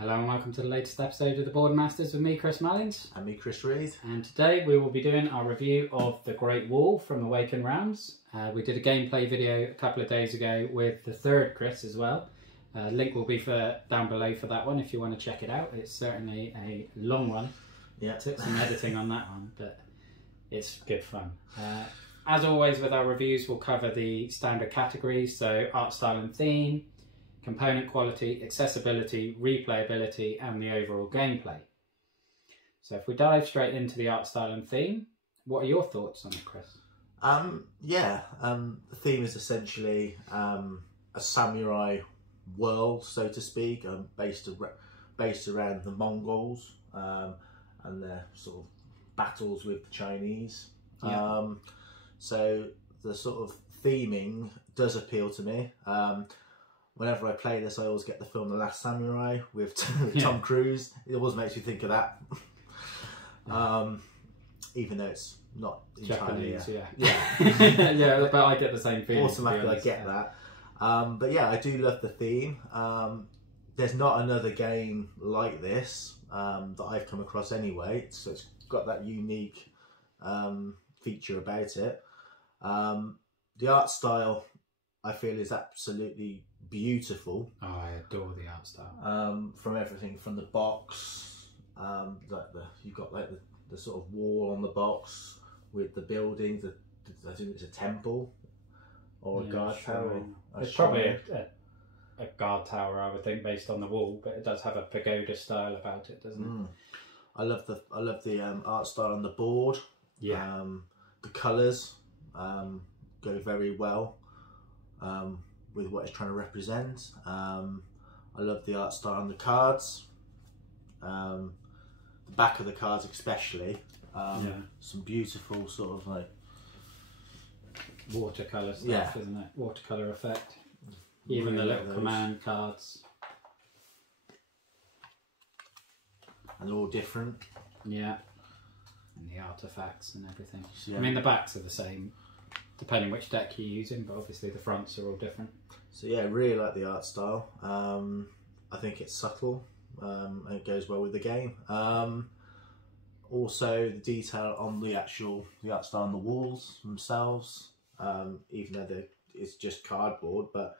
Hello and welcome to the latest episode of the Board Masters with me, Chris Mallins. And me, Chris Reed. And today we will be doing our review of the Great Wall from Awaken Realms. We did a gameplay video a couple of days ago with the third Chris as well. Link will be down below for that one if you want to check it out. It's certainly a long one. Yeah. Took some editing on that one, but it's good fun. As always with our reviews, we'll cover the standard categories, so art style and theme, component quality, accessibility, replayability, and the overall gameplay. So if we dive straight into the art style and theme, what are your thoughts on it, Chris? The theme is essentially a samurai world, so to speak, based around the Mongols and their sort of battles with the Chinese. Yeah. So the sort of theming does appeal to me. Whenever I play this, I always get the film The Last Samurai with Tom Cruise. It always makes you think of that. Even though it's not entirely Japanese, yeah. Yeah, but I get the same feeling. Automatically I get that. But yeah, I do love the theme. There's not another game like this that I've come across anyway. So it's got that unique feature about it. The art style, I feel, is absolutely beautiful. Oh, I adore the art style. From everything from the box, you've got like the sort of wall on the box with the buildings. I think it's a temple or a guard tower. It's probably a guard tower, I would think, based on the wall, but it does have a pagoda style about it, doesn't it? I love the art style on the board. Yeah. The colours go very well with what it's trying to represent. I love the art style on the cards. The back of the cards especially. Some beautiful sort of like watercolour stuff, isn't it? Watercolour effect. Even the little command cards. And they're all different. Yeah. And the artefacts and everything. Yeah. I mean, the backs are the same, depending which deck you're using, but obviously the fronts are all different. So yeah, I really like the art style. I think it's subtle and it goes well with the game. Also, the detail on the art style on the walls themselves, even though it's just cardboard, but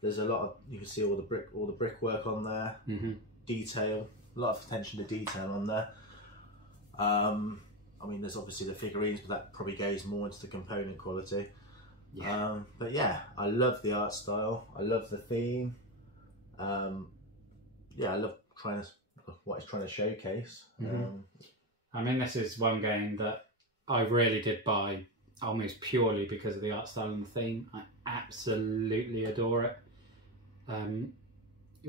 there's a lot of, you can see all the brickwork on there. Detail, a lot of attention to detail on there. I mean, there's obviously the figurines, but that probably goes more into the component quality. Yeah. But yeah, I love the art style. I love the theme. Yeah, I love what it's trying to showcase. I mean, this is one game that I really did buy almost purely because of the art style and the theme. I absolutely adore it.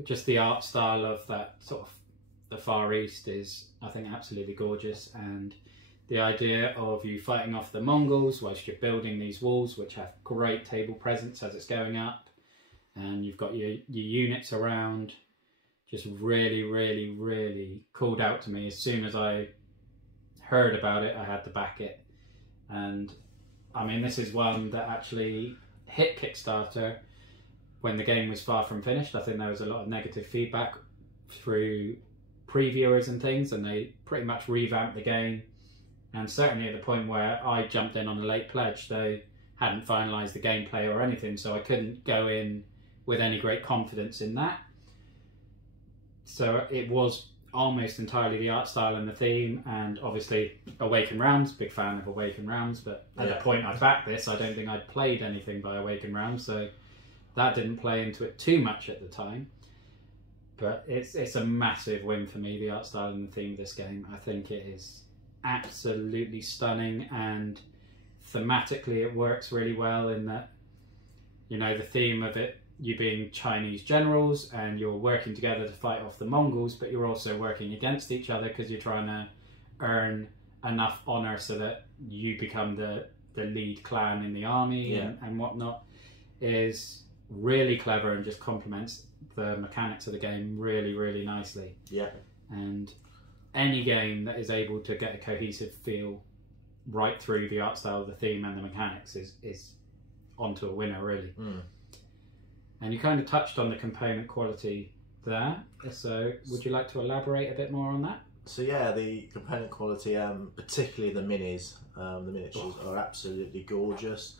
Just the art style of that sort of the Far East is, I think, absolutely gorgeous, and the idea of you fighting off the Mongols whilst you're building these walls, which have great table presence as it's going up, and you've got your units around, just really called out to me. As soon as I heard about it, I had to back it. And I mean, this is one that actually hit Kickstarter when the game was far from finished. I think there was a lot of negative feedback through previewers and things, and they pretty much revamped the game. And certainly at the point where I jumped in on a late pledge, they hadn't finalised the gameplay or anything, so I couldn't go in with any great confidence in that. So it was almost entirely the art style and the theme, and obviously Awaken Realms, big fan of Awaken Realms, but at the point I backed this, I don't think I'd played anything by Awaken Realms, so that didn't play into it too much at the time. But it's a massive win for me, the art style and the theme of this game. I think it is absolutely stunning, and thematically it works really well in that, you know, the theme of it, you being Chinese generals and you're working together to fight off the Mongols, but you're also working against each other because you're trying to earn enough honour so that you become the lead clan in the army and whatnot, is really clever and just complements the mechanics of the game really nicely. Yeah. And any game that is able to get a cohesive feel right through the art style, the theme and the mechanics is onto a winner, really. And you kind of touched on the component quality there. So would you like to elaborate a bit more on that? So yeah, the component quality, particularly the minis, the miniatures are absolutely gorgeous.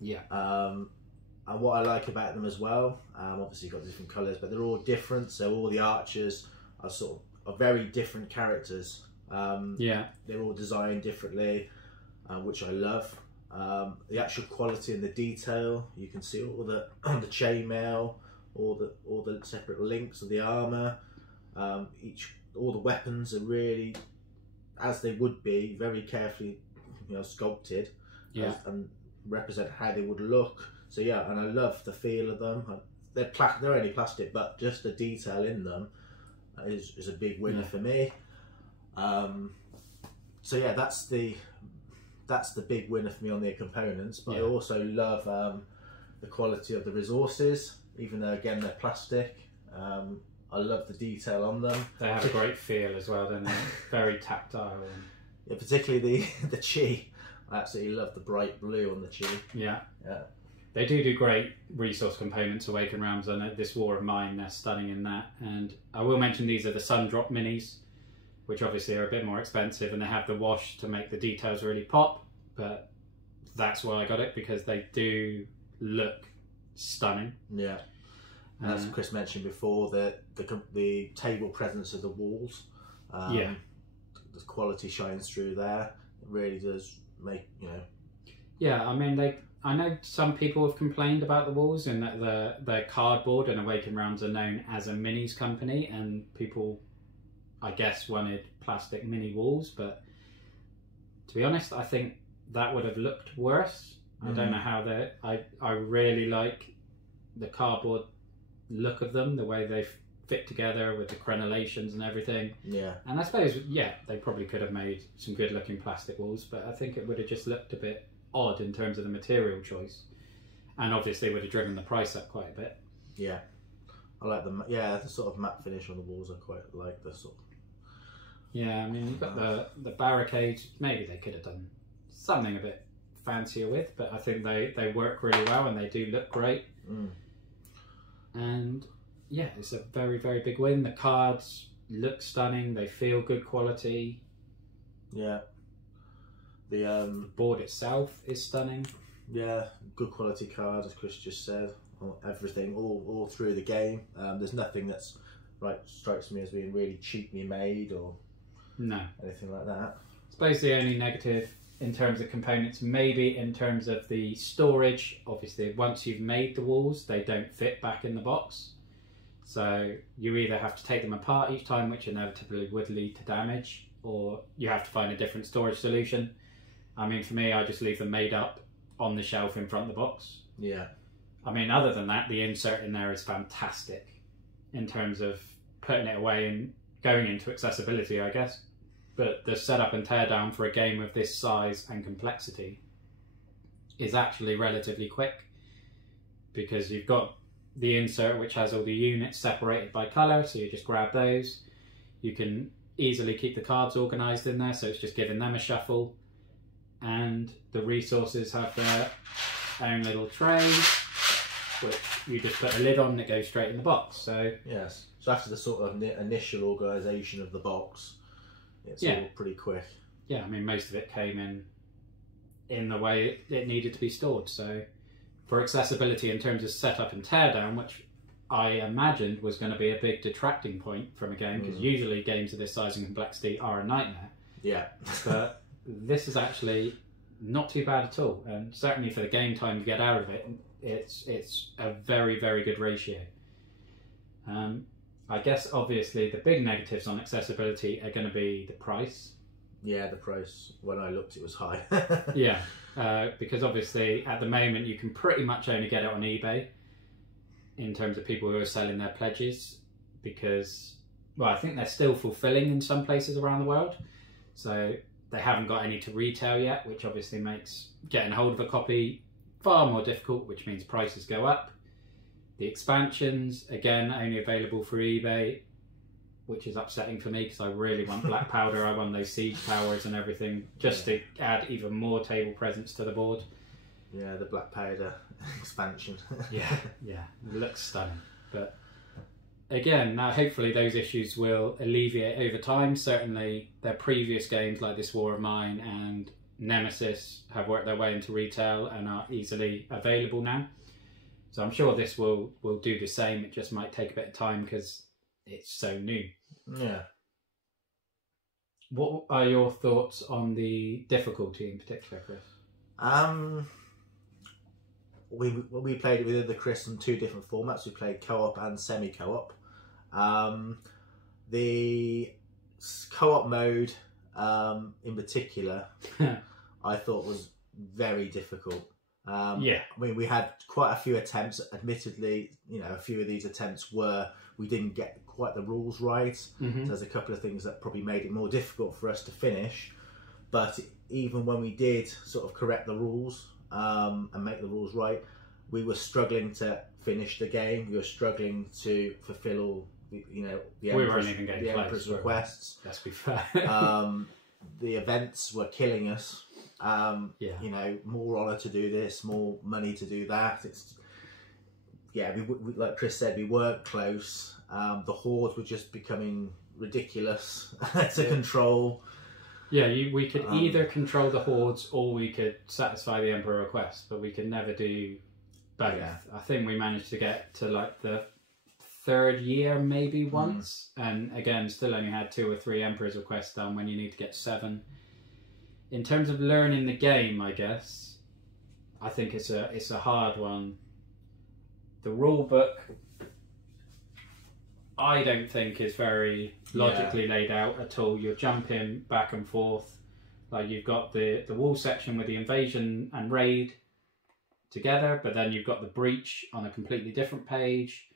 Yeah. And what I like about them as well, obviously you've got different colours, but they're all different. So all the archers are are very different characters. Yeah. They're all designed differently, which I love. The actual quality and the detail, you can see all the chainmail, all the separate links of the armour. All the weapons are really, as they would be, very carefully, sculpted, and represent how they would look. So yeah, and I love the feel of them. They're only plastic, but just the detail in them is a big winner for me. So yeah, that's the big winner for me on the components. But I also love the quality of the resources, even though again they're plastic. I love the detail on them. They have a great feel as well, don't they? Very tactile. Yeah, particularly the chi. I absolutely love the bright blue on the chi. Yeah. Yeah. They do great resource components, Awaken Realms. I know this War of Mine, they're stunning in that. And I will mention these are the Sun Drop minis, which obviously are a bit more expensive, and they have the wash to make the details really pop. But that's why I got it, because they do look stunning. Yeah. And as Chris mentioned before, the table presence of the walls, the quality shines through there. It really does make, Yeah, I mean, I know some people have complained about the walls in that they're cardboard, and Awaken Realms are known as a minis company, and people, I guess, wanted plastic mini walls. But to be honest, I think that would have looked worse. I don't know how I really like the cardboard look of them, the way they fit together with the crenellations and everything. Yeah. And I suppose, they probably could have made some good looking plastic walls, but I think it would have just looked a bit odd in terms of the material choice, and obviously would have driven the price up quite a bit. Yeah. I like the sort of matte finish on the walls. I quite like the sort of... Yeah, I mean, you've got the barricades. Maybe they could have done something a bit fancier with, but I think they work really well and they do look great. And yeah, it's a very, very big win. The cards look stunning. They feel good quality. Yeah. The board itself is stunning. Yeah, good quality card, as Chris just said. Everything, all through the game. There's nothing that's strikes me as being really cheaply made or anything like that. I suppose the only negative in terms of components, maybe in terms of the storage. Obviously, once you've made the walls, they don't fit back in the box. So you either have to take them apart each time, which inevitably would lead to damage, or you have to find a different storage solution. I mean, for me, I just leave them made up on the shelf in front of the box. Yeah. I mean, other than that, the insert in there is fantastic in terms of putting it away and going into accessibility, I guess. But the setup and teardown for a game of this size and complexity is actually relatively quick, because you've got the insert which has all the units separated by colour, so you just grab those. You can easily keep the cards organised in there, so it's just giving them a shuffle. And the resources have their own little tray, which you just put a lid on and it goes straight in the box. So yes, so after the sort of initial organisation of the box, it's all pretty quick. Yeah, I mean, most of it came in the way it needed to be stored. So for accessibility in terms of setup and teardown, which I imagined was going to be a big detracting point from a game, because usually games of this size and complexity are a nightmare. Yeah. But this is actually not too bad at all, and certainly for the game time you get out of it, it's a very, very good ratio. I guess obviously the big negatives on accessibility are going to be the price. Yeah, the price, when I looked, it was high. Yeah, because obviously at the moment you can pretty much only get it on eBay in terms of people who are selling their pledges, because, well, I think they're still fulfilling in some places around the world. So they haven't got any to retail yet, which obviously makes getting hold of a copy far more difficult, which means prices go up. The expansions, again, only available through eBay, which is upsetting for me because I really want Black Powder. I want those siege towers and everything, just to add even more table presence to the board. Yeah, the Black Powder expansion. yeah, it looks stunning. But again, now hopefully those issues will alleviate over time. Certainly their previous games like This War of Mine and Nemesis have worked their way into retail and are easily available now. So I'm sure this will do the same. It just might take a bit of time because it's so new. Yeah. What are your thoughts on the difficulty in particular, Chris? We played it with other Chris in 2 different formats. We played co-op and semi-co-op. The co-op mode, in particular, I thought was very difficult. Yeah. I mean, we had quite a few attempts. Admittedly, a few of these attempts we didn't get quite the rules right. Mm-hmm. So there's a couple of things that probably made it more difficult for us to finish. But even when we did sort of correct the rules and make the rules right, we were struggling to finish the game. We were struggling to fulfill all the Emperor's requests. Let's be fair. The events were killing us. More honor to do this, more money to do that. We like Chris said, we weren't close. The hordes were just becoming ridiculous to control. Yeah, we could either control the hordes or we could satisfy the Emperor request, but we could never do both. Yeah. I think we managed to get to like the 3rd year maybe once, and again still only had 2 or 3 Emperor's requests done when you need to get 7. In terms of learning the game, I guess I think it's a hard one. The rule book I don't think is very logically laid out at all. You're jumping back and forth. Like you've got the wall section with the invasion and raid together, but then you've got the breach on a completely different page.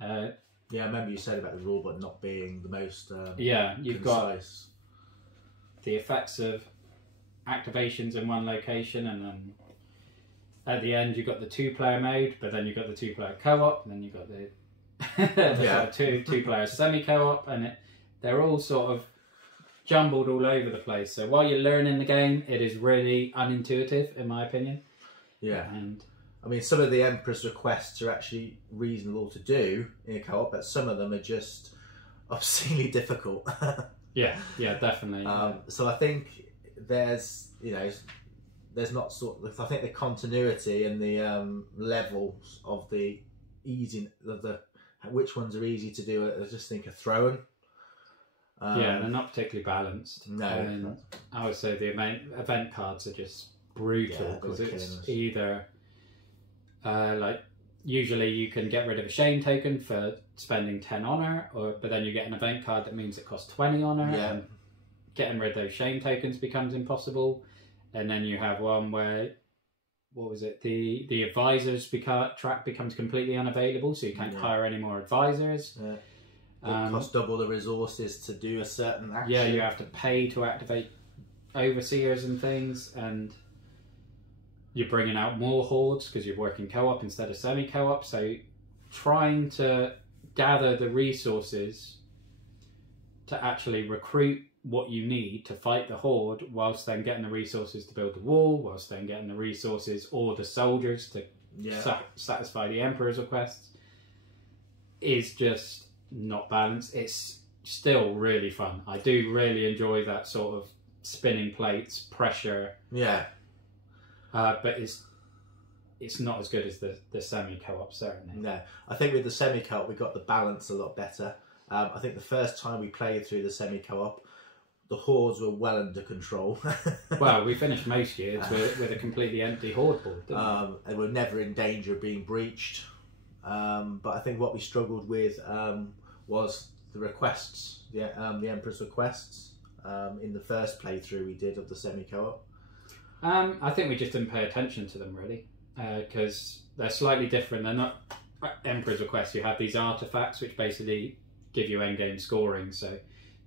I remember you said about the rule book not being the most you've concise. Got the effects of activations in one location, and then at the end you've got the 2-player mode, but then you've got the 2-player co-op, and then you've got the two-player semi-co-op, and they're all sort of jumbled all over the place. So while you're learning the game, it is really unintuitive, in my opinion. Yeah. And I mean, some of the Emperor's requests are actually reasonable to do in a co-op, but some of them are just obscenely difficult. yeah, definitely. So I think there's not I think the continuity and the levels of the easy of the which ones are easy to do. I just think are thrown. They're not particularly balanced. No, and I would say the event cards are just brutal because it's either like usually you can get rid of a shame token for spending 10 honor, but then you get an event card that means it costs 20 honor. Yeah. And getting rid of those shame tokens becomes impossible. And then you have one where, what was it? The advisors track becomes completely unavailable, so you can't hire any more advisors. Yeah. It costs double the resources to do a certain action. Yeah, you have to pay to activate overseers and things, and you're bringing out more hordes because you're working co-op instead of semi-co-op. So trying to gather the resources to actually recruit what you need to fight the horde, whilst then getting the resources to build the wall, whilst then getting the resources or the soldiers to satisfy the Emperor's requests, is just not balanced. It's still really fun. I do really enjoy that sort of spinning plates, pressure. Yeah. But it's not as good as the semi-co-op, certainly. No. I think with the semi-co-op we got the balance a lot better. I think the first time we played through the semi-co-op, the hordes were well under control. Well, we finished most years with a completely empty horde board, didn't we? And we're never in danger of being breached. But I think what we struggled with was the requests, the Emperor's requests. In the first playthrough we did of the semi-co-op. I think we just didn't pay attention to them, really, because they're slightly different. They're not Emperor's requests. You have these artifacts which basically give you endgame scoring, so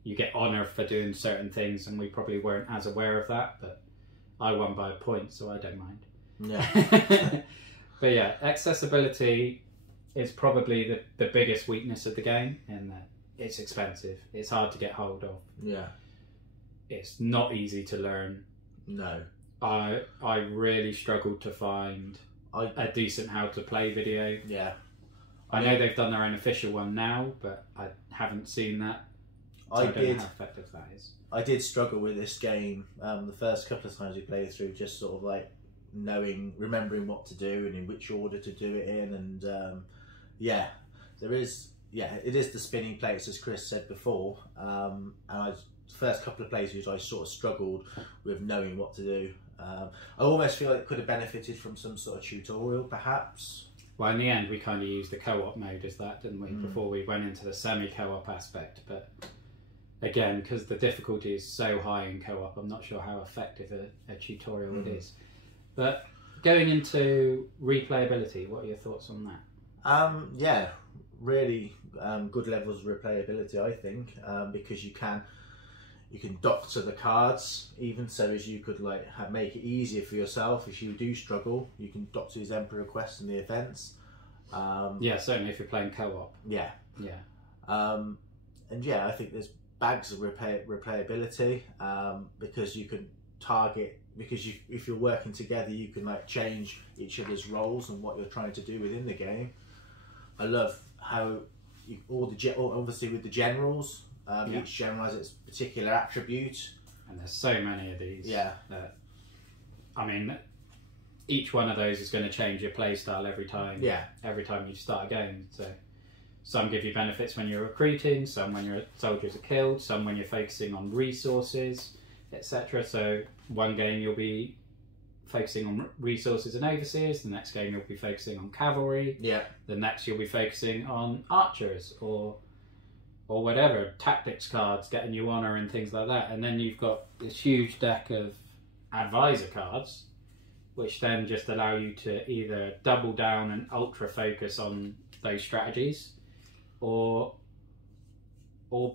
you get honor for doing certain things, and we probably weren't as aware of that, but I won by a point, so I don't mind. Yeah. But yeah, accessibility is probably the biggest weakness of the game, in that it's expensive. It's hard to get hold of. Yeah. It's not easy to learn. No. I really struggled to find a decent how to play video. Yeah. I know they've done their own official one now, but I haven't seen that. So I don't know how effective that is. I did struggle with this game the first couple of times we played through, just sort of like remembering what to do and in which order to do it in, and it is the spinning plates, as Chris said before, and the first couple of playthroughs I sort of struggled with knowing what to do. I almost feel like it could have benefited from some sort of tutorial, perhaps. Well, in the end, we kind of used the co-op mode as that, didn't we, before we went into the semi-co-op aspect. But again, because the difficulty is so high in co-op, I'm not sure how effective a tutorial it is. But going into replayability, what are your thoughts on that? Really good levels of replayability, I think, because you can doctor the cards, even so as you could make it easier for yourself if you do struggle. You can doctor his Emperor Quest and the events. Certainly if you're playing co-op. I think there's bags of replayability, because you can target, because if you're working together, you can change each other's roles and what you're trying to do within the game. I love how obviously with the generals. Each general has its particular attribute, and there's so many of these. I mean, each one of those is going to change your play style every time. Every time you start a game. So some give you benefits when you're recruiting, some when your soldiers are killed, some when you're focusing on resources, etc. So one game you'll be focusing on resources and overseers. The next game you'll be focusing on cavalry. The next you'll be focusing on archers or whatever, tactics cards, getting you honor and things like that. And then you've got this huge deck of advisor cards, which then just allow you to either double down and ultra focus on those strategies, or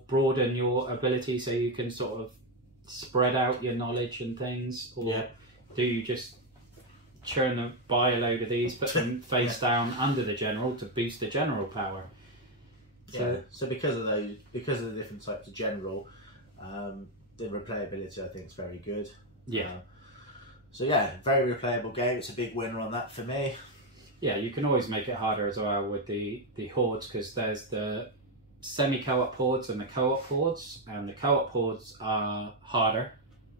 broaden your ability so you can sort of spread out your knowledge and things, or do you just buy a load of these, put them face down under the general to boost the general power? So because of the different types of general, the replayability I think is very good. Very replayable game. It's a big winner on that for me. You can always make it harder as well with the hordes, because there's the semi-co-op hordes and the co-op hordes, and the co-op hordes are harder.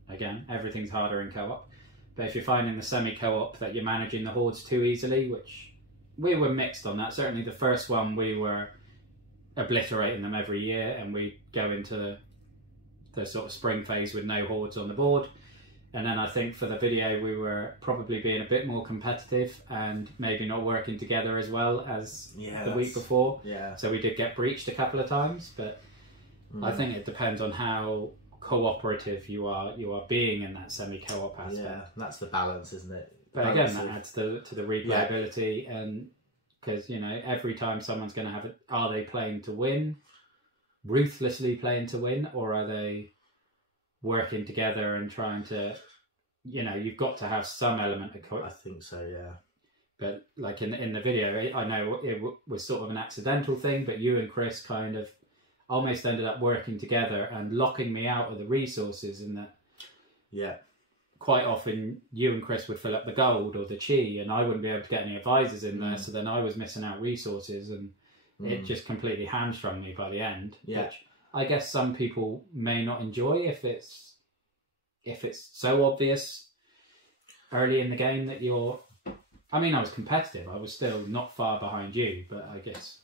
Again, everything's harder in co-op. But if you're finding the semi-co-op that you're managing the hordes too easily, which we were mixed on that. Certainly the first one we were obliterating them every year, and we go into the sort of spring phase with no hordes on the board. And then I think for the video we were probably being a bit more competitive and maybe not working together as well as the week before. So we did get breached a couple of times, but I think it depends on how cooperative you are being in that semi-co-op aspect. That's the balance, isn't it? But again, that adds to the replayability, and because every time someone's going to have it, are they playing to win, ruthlessly playing to win, or are they working together and trying to, you've got to have some element of I think so, But like in the video, I know it was sort of an accidental thing, but you and Chris kind of almost ended up working together and locking me out of the resources, in that quite often you and Chris would fill up the gold or the chi, and I wouldn't be able to get any advisors in there, so then I was missing out resources, and it just completely hamstrung me by the end. Which I guess some people may not enjoy if it's so obvious early in the game that you're. I mean, I was competitive. I was still not far behind you, but I guess.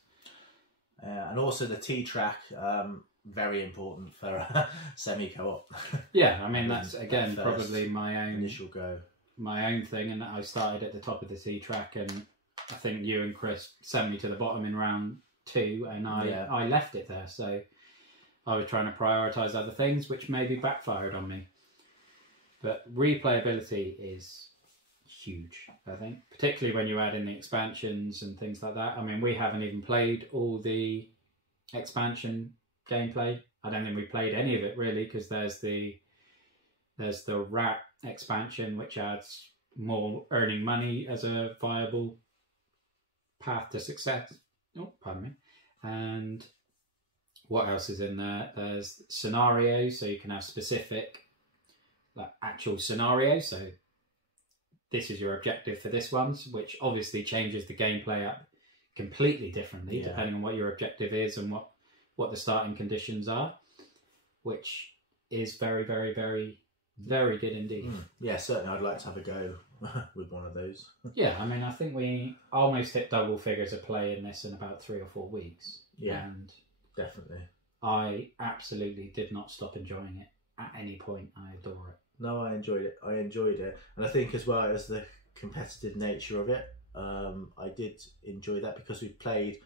And also the T track, very important for semi-co-op. I mean that's again probably my own initial go, my own thing, and I started at the top of the T track, and I think you and Chris sent me to the bottom in round 2, and I left it there. So I was trying to prioritise other things, which maybe backfired on me. But replayability is huge, I think, particularly when you add in the expansions and things like that. I mean, we haven't even played all the expansion gameplay. I don't think we played any of it really, because there's the rat expansion, which adds more earning money as a viable path to success. Oh, pardon me. And what else is in there? There's scenarios, so you can have specific, actual scenarios. So this is your objective for this one, which obviously changes the gameplay up completely differently Yeah. depending on what your objective is and what the starting conditions are, which is very, very, very, very good indeed. Yeah, certainly I'd like to have a go with one of those. Yeah, I mean, I think we almost hit double figures of play in this in about 3 or 4 weeks. Yeah, and definitely. I absolutely did not stop enjoying it at any point. I adore it. No, I enjoyed it. And I think as well as the competitive nature of it, I did enjoy that because we've played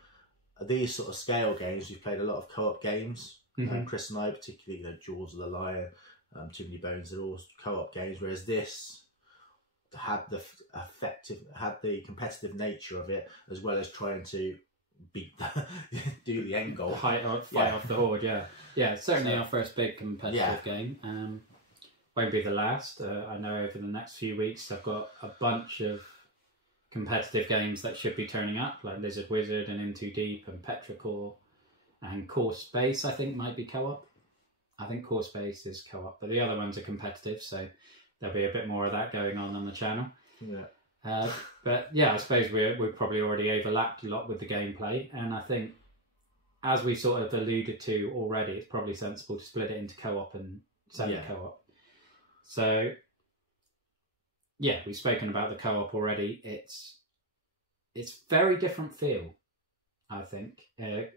these sort of scale games. We've played a lot of co-op games. Chris and I, particularly, Jaws of the Lion, Too Many Bones, they're all co-op games, whereas this had the competitive nature of it, as well as trying to do the end goal, fight off the horde. Yeah, certainly our first big competitive game. Won't be the last. I know over the next few weeks I've got a bunch of competitive games that should be turning up, like Lizard Wizard and In Too Deep and Petrichor and Core Space. I think might be co-op. I think Core Space is co-op, but the other ones are competitive, so there'll be a bit more of that going on the channel. Yeah. But yeah, I suppose we've probably already overlapped a lot with the gameplay, and I think, as we sort of alluded to already, it's probably sensible to split it into co-op and semi-co-op. So yeah, we've spoken about the co-op already. It's very different feel, I think.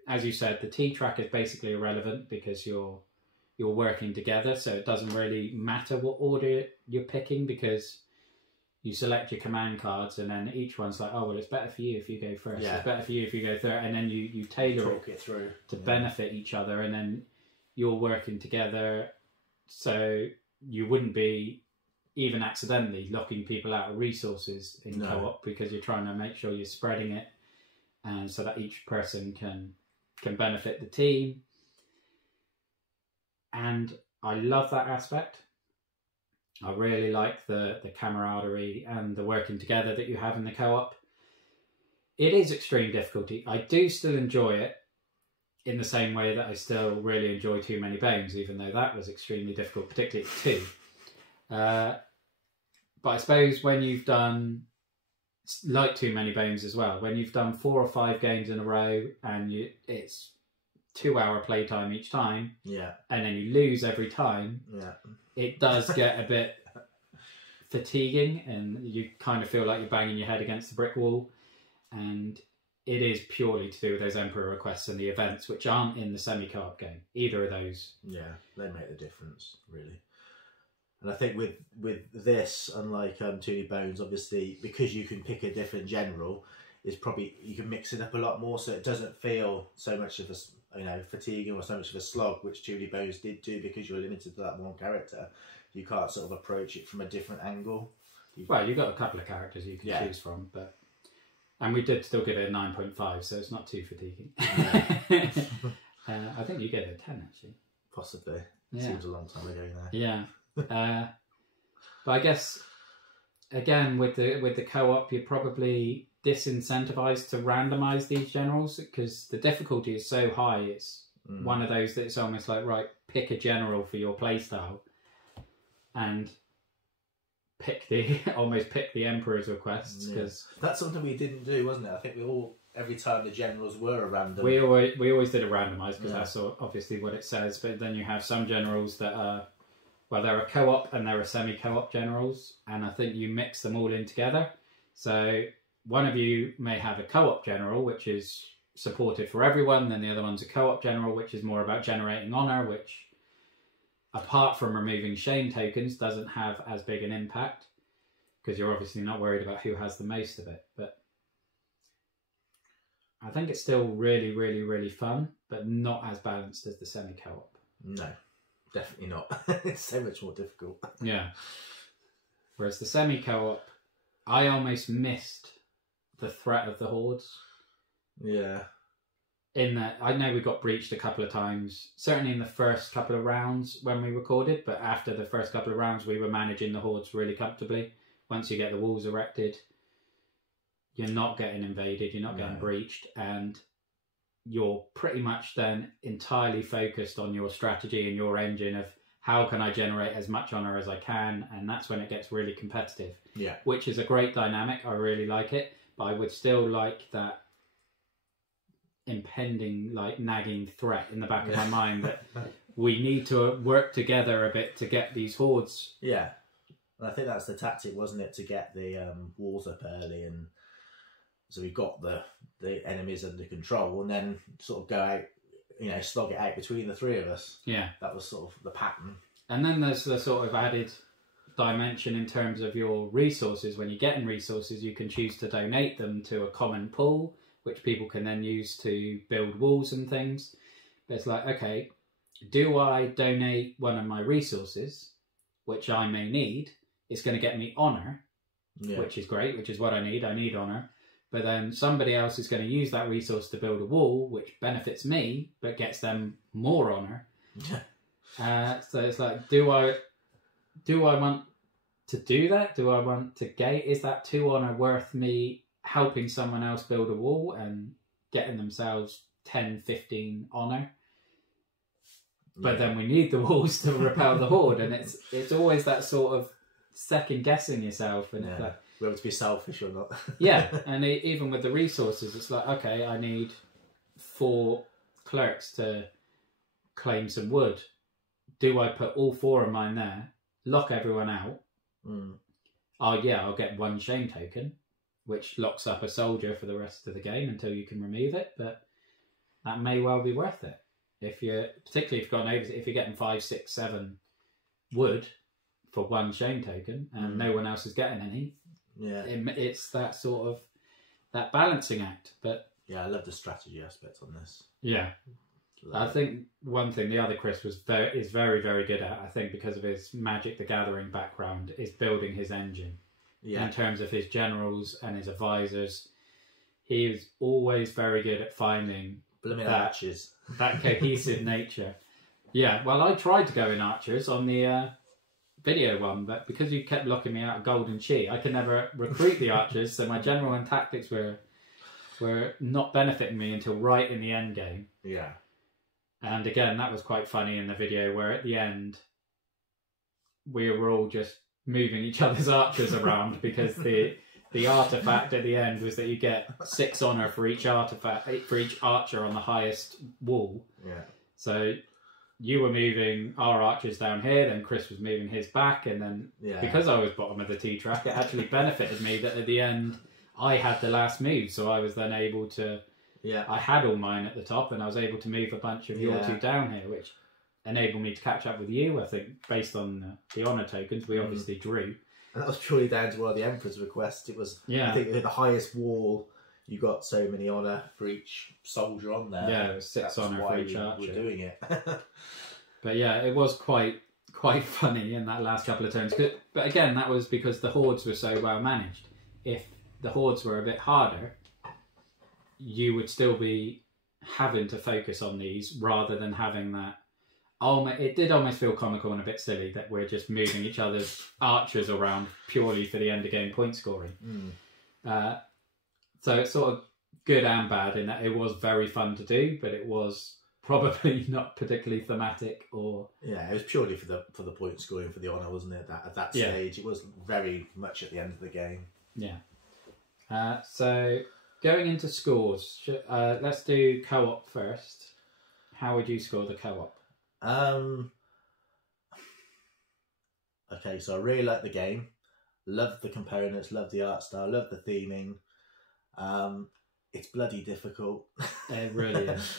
As you said, the T-track is basically irrelevant because you're working together, so it doesn't really matter what order you're picking, because you select your command cards and then each one's like, oh, well, it's better for you if you go first. It's better for you if you go third. And then you tailor it through to benefit each other, and then you're working together, so you wouldn't be even accidentally locking people out of resources in co-op, because you're trying to make sure you're spreading it, and so that each person can benefit the team. And I love that aspect. I really like the camaraderie and the working together that you have in the co-op. It is extreme difficulty. I do still enjoy it in the same way that I still really enjoy Too Many Bones, even though that was extremely difficult, particularly at 2. But I suppose when you've done, like Too Many Bones as well, when you've done 4 or 5 games in a row and it's 2-hour playtime each time, and then you lose every time, it does get a bit fatiguing, and you kind of feel like you're banging your head against the brick wall. And it is purely to do with those Emperor requests and the events, which aren't in the semi-co-op game. Either of those. Yeah, they make the difference, really. And I think with this, unlike Too Many Bones, obviously, because you can pick a different general, is probably, you can mix it up a lot more, so it doesn't feel so much of a fatiguing or so much of a slog, which Too Many Bones did do, because you're limited to that one character. You can't sort of approach it from a different angle. Well, you've got a couple of characters you can choose from, and we did still give it a 9.5, so it's not too fatiguing. I think you gave it a 10, actually. Possibly. Seems a long time ago now. Yeah. But I guess, again, with the co-op, you're probably disincentivized to randomize these generals, because the difficulty is so high. It's one of those that it's almost like, right, pick a general for your playstyle and pick the Emperor's requests, because that's something we didn't do, wasn't it? I think every time the generals were a random, we always did a randomized, because that's obviously what it says. But then you have some generals that are, well, they're a co-op and they're a semi-co-op generals, and I think you mix them all in together. So one of you may have a co-op general, which is supported for everyone, then the other one's a co-op general, which is more about generating honor, which, apart from removing shame tokens, doesn't have as big an impact, because you're obviously not worried about who has the most of it. But I think it's still really, really, really fun, but not as balanced as the semi-co-op. No, definitely not. It's so much more difficult. Yeah. Whereas the semi-co-op, I almost missed the threat of the hordes. Yeah. In that, I know we got breached a couple of times, certainly in the first couple of rounds when we recorded, but after the first couple of rounds, we were managing the hordes really comfortably. Once you get the walls erected, you're not getting invaded, you're not getting breached, and you're pretty much then entirely focused on your strategy and your engine of how can I generate as much honor as I can, and that's when it gets really competitive. Yeah. Which is a great dynamic, I really like it, but I would still like that impending, like, nagging threat in the back of my mind that we need to work together a bit to get these hordes. Yeah, and I think that's the tactic, wasn't it, to get the walls up early, and so we got the enemies under control, and then sort of go out, you know, slog it out between the three of us. Yeah, that was sort of the pattern. And then there's the sort of added dimension in terms of your resources. When you're getting resources, you can choose to donate them to a common pool, which people can then use to build walls and things. But it's like, okay, do I donate one of my resources, which I may need? It's going to get me honor, which is great, which is what I need. I need honor. But then somebody else is going to use that resource to build a wall, which benefits me, but gets them more honor. So it's like, do I want to do that? Do I want to gate? Is that 2 honor worth me helping someone else build a wall and getting themselves 10, 15 honor? But then we need the walls to repel the horde, and it's always that sort of second guessing yourself, and it's like, whether to be selfish or not. and even with the resources, it's like, okay, I need 4 clerks to claim some wood. Do I put all 4 of mine there, lock everyone out? Oh yeah, I'll get 1 shame token, which locks up a soldier for the rest of the game until you can remove it. But that may well be worth it if particularly if you've gone over. If you're getting 5, 6, 7 wood for 1 shame token and no one else is getting any. Yeah, it's that sort of that balancing act. But yeah, I love the strategy aspect on this. Yeah. I think one thing the other Chris is very, very good at, I think because of his Magic the Gathering background, is building his engine. In terms of his generals and his advisors. He is always very good at finding that cohesive nature. Yeah, well, I tried to go in archers on the video one, but because you kept locking me out of golden chi, I could never recruit the archers, so my general and tactics were not benefiting me until right in the end game. Yeah. And again, that was quite funny in the video where at the end we were all just moving each other's archers around because the artifact at the end was that you get 6 honor for each artifact, for each archer on the highest wall. Yeah. So you were moving our archers down here, then Chris was moving his back, and then because I was bottom of the T-track, it actually benefited me that at the end I had the last move, so I was then able to... I had all mine at the top, and I was able to move a bunch of your 2 down here, which enabled me to catch up with you. I think based on the honour tokens, we obviously drew. And that was purely down to one of the Emperor's requests. It was, I think, the highest wall, you got so many honour for each soldier on there. Yeah, it was 6 honour for each archer. We're doing it. But yeah, it was quite funny in that last couple of turns. But again, that was because the hordes were so well managed. If the hordes were a bit harder, you would still be having to focus on these rather than having that. It did almost feel comical and a bit silly that we're just moving each other's archers around purely for the end of game point scoring. So it's sort of good and bad in that it was very fun to do, but it was probably not particularly thematic or... Yeah, it was purely for the point scoring, for the honour, wasn't it? At that stage, it was very much at the end of the game. Yeah. So... Going into scores, let's do co-op first. How would you score the co-op? Okay, so I really like the game. Love the components, love the art style, love the theming. It's bloody difficult. It really is.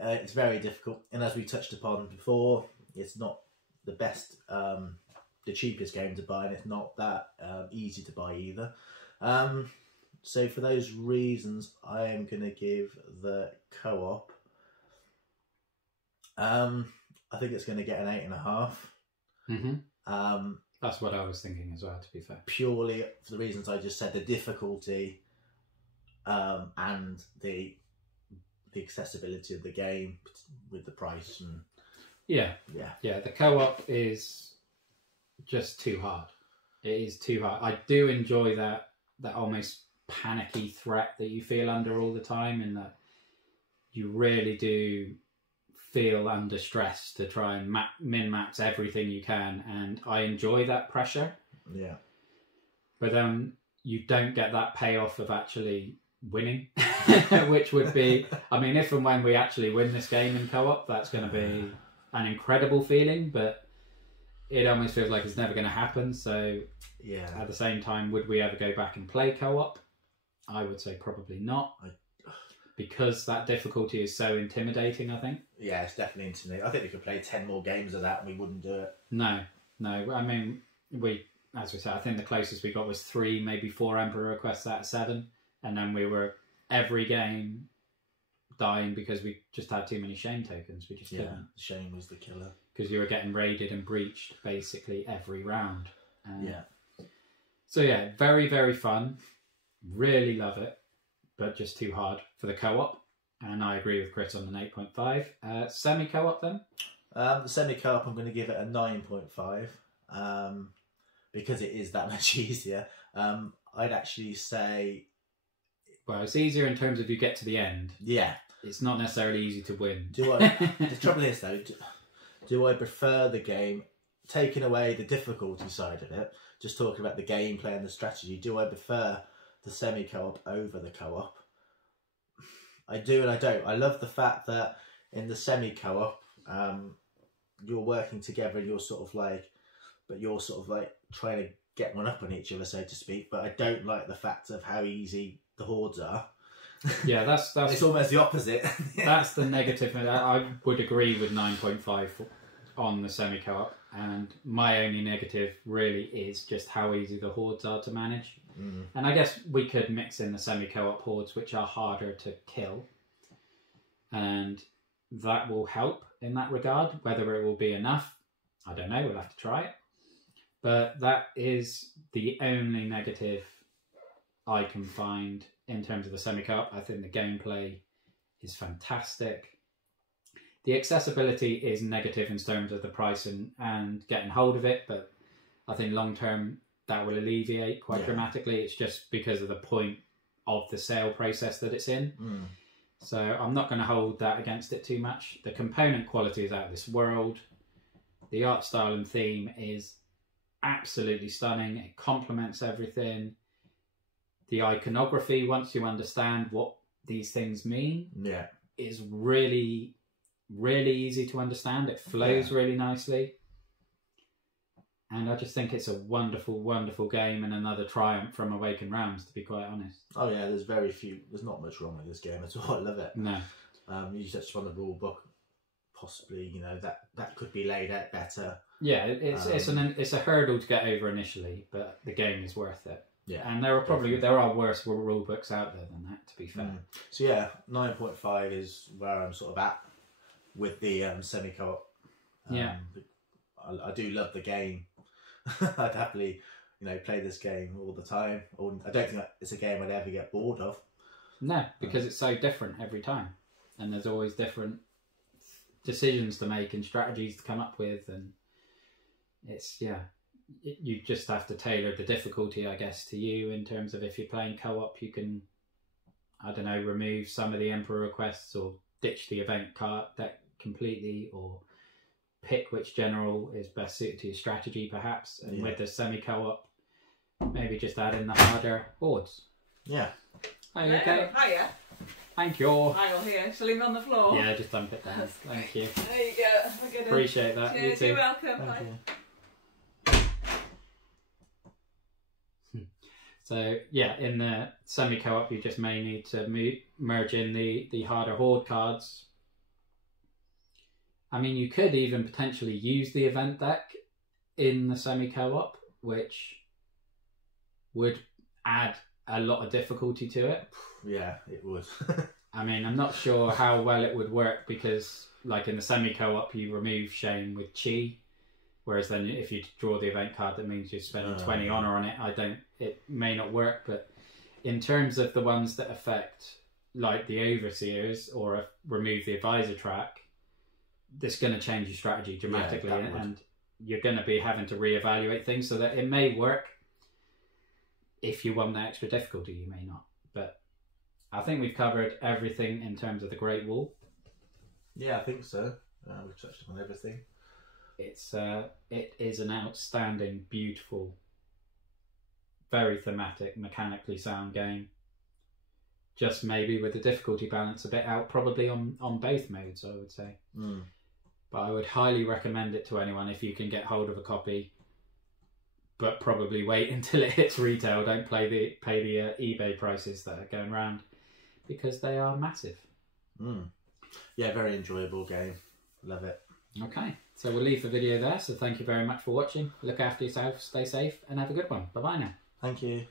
It's very difficult. And as we touched upon before, it's not the best, the cheapest game to buy, and it's not that easy to buy either. So for those reasons, I am going to give the co-op, I think it's going to get an 8.5. That's what I was thinking as well, to be fair. Purely for the reasons I just said, the difficulty and the accessibility of the game with the price. And Yeah, the co-op is just too hard. It is too hard. I do enjoy that almost panicky threat that you feel under all the time, and that you really do feel under stress to try and min-max everything you can, and I enjoy that pressure. Yeah. But then you don't get that payoff of actually winning, which would be, I mean, if and when we actually win this game in co-op, that's going to be an incredible feeling, but it almost feels like it's never going to happen. So yeah, at the same time, would we ever go back and play co-op? I would say probably not, because that difficulty is so intimidating, I think. Yeah, it's definitely intimidating. I think we could play 10 more games of that and we wouldn't do it. No. I mean, as we said, I think the closest we got was 3, maybe 4 Emperor requests out of 7. And then we were every game dying because we just had too many shame tokens. We just couldn't. Shame was the killer. Because you were getting raided and breached basically every round. Yeah. So yeah, very, very fun. Really love it. But just too hard for the co-op. And I agree with Chris on an 8.5. Semi-co-op then? The semi-co-op, I'm going to give it a 9.5. Because it is that much easier. I'd actually say... Well, it's easier in terms of you get to the end. Yeah. It's not necessarily easy to win. The trouble is, though, do I prefer the game, taking away the difficulty side of it, just talking about the gameplay and the strategy, do I prefer the semi-co-op over the co-op? I do and I don't. I love the fact that in the semi-co-op, you're working together and you're sort of like trying to get one up on each other, so to speak. But I don't like the fact of how easy the hordes are. Yeah, that's it's almost the opposite. That's the negative. I would agree with 9.5 on the semi-co-op, and my only negative really is just how easy the hordes are to manage. And I guess we could mix in the semi-co-op hordes, which are harder to kill, and that will help in that regard. Whether it will be enough, I don't know, we'll have to try it. But that is the only negative I can find in terms of the semi-co-op. I think the gameplay is fantastic. The accessibility is negative in terms of the price and getting hold of it, but I think long term that will alleviate quite dramatically. It's just because of the point of the sale process that it's in. So I'm not going to hold that against it too much. The component quality is out of this world. The art style and theme is absolutely stunning. It complements everything. The iconography, once you understand what these things mean, is really, really easy to understand. It flows really nicely. And I just think it's a wonderful, wonderful game and another triumph from Awaken Realms, to be quite honest. Oh yeah, there's not much wrong with this game at all. I love it. No. You touched on the rule book. Possibly, that could be laid out better. Yeah, it's a hurdle to get over initially, but the game is worth it. Yeah, and there are worse rule books out there than that, to be fair. So yeah, 9.5 is where I'm sort of at with the semi-co-op. I do love the game. I'd happily, play this game all the time. I don't think it's a game I'd ever get bored of. No, because it's so different every time, and there's always different decisions to make and strategies to come up with, and it's you just have to tailor the difficulty, I guess, to you. In terms of if you're playing co-op, you can, I don't know, remove some of the Emperor requests or ditch the event card deck completely, or pick which general is best suited to your strategy, perhaps. And with the semi-co-op, maybe just add in the harder hordes. Yeah. Are you okay? Hiya. Thank you. Hang here. Shall I leave it on the floor? Yeah, just dump it down. Thank you. There you go. We're gonna... Appreciate that. Cheers, you too. You're welcome. Thank you. So yeah, in the semi-co-op, you just may need to merge in the harder horde cards. I mean, you could even potentially use the event deck in the semi-co-op, which would add a lot of difficulty to it. Yeah, it would. I mean, I'm not sure how well it would work because, like in the semi-co-op, you remove shame with chi, whereas then if you draw the event card, that means you're spending 20 honor on it. It may not work, but in terms of the ones that affect, like the overseers or remove the advisor track, this is going to change your strategy dramatically, and you're going to be having to reevaluate things, so that it may work. If you want the extra difficulty, you may not. But I think we've covered everything in terms of the Great Wall. Yeah, I think so. We've touched on everything. It is an outstanding, beautiful, very thematic, mechanically sound game. just maybe with the difficulty balance a bit out, probably on both modes, I would say. But I would highly recommend it to anyone if you can get hold of a copy, but probably wait until it hits retail. Don't pay the eBay prices that are going around, because they are massive. Yeah, very enjoyable game. Love it. Okay, so we'll leave the video there. So thank you very much for watching. Look after yourself, stay safe, and have a good one. Bye bye now. Thank you.